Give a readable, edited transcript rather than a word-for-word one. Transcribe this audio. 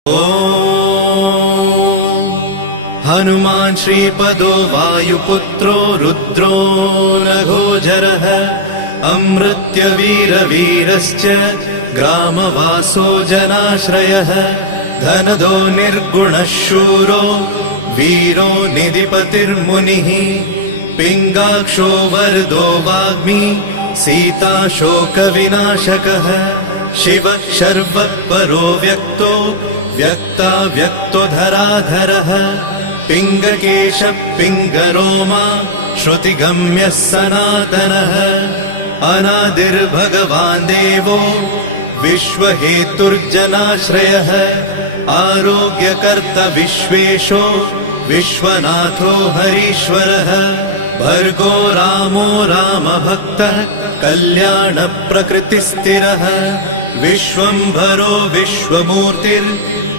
हनुमान् श्रीपदो वायुपुत्रो रुद्रो नघोजरः अमृत्यवीरवीरश्च ग्रामवासो जनाश्रयः धनदो निर्गुणः शूरो वीरो निधिपतिर्मुनिः पिङ्गाक्षो वरदो वाग्मी सीता शोकविनाशकः शिवः शर्वः परो व्यक्तो व्यक्तो धराधरः पिङ्गकेशः पिङ्गरोमा श्रुतिगम्यः सनातनः अनादिर्भगवान् देवो विश्वहेतुर्जनाश्रयः आरोग्यकर्ता विश्वेशो विश्वनाथो हरीश्वरः भर्गो रामो रामभक्तः कल्याणप्रकृतिस्थिरः विश्वम्भरो विश्वमूर्तिर्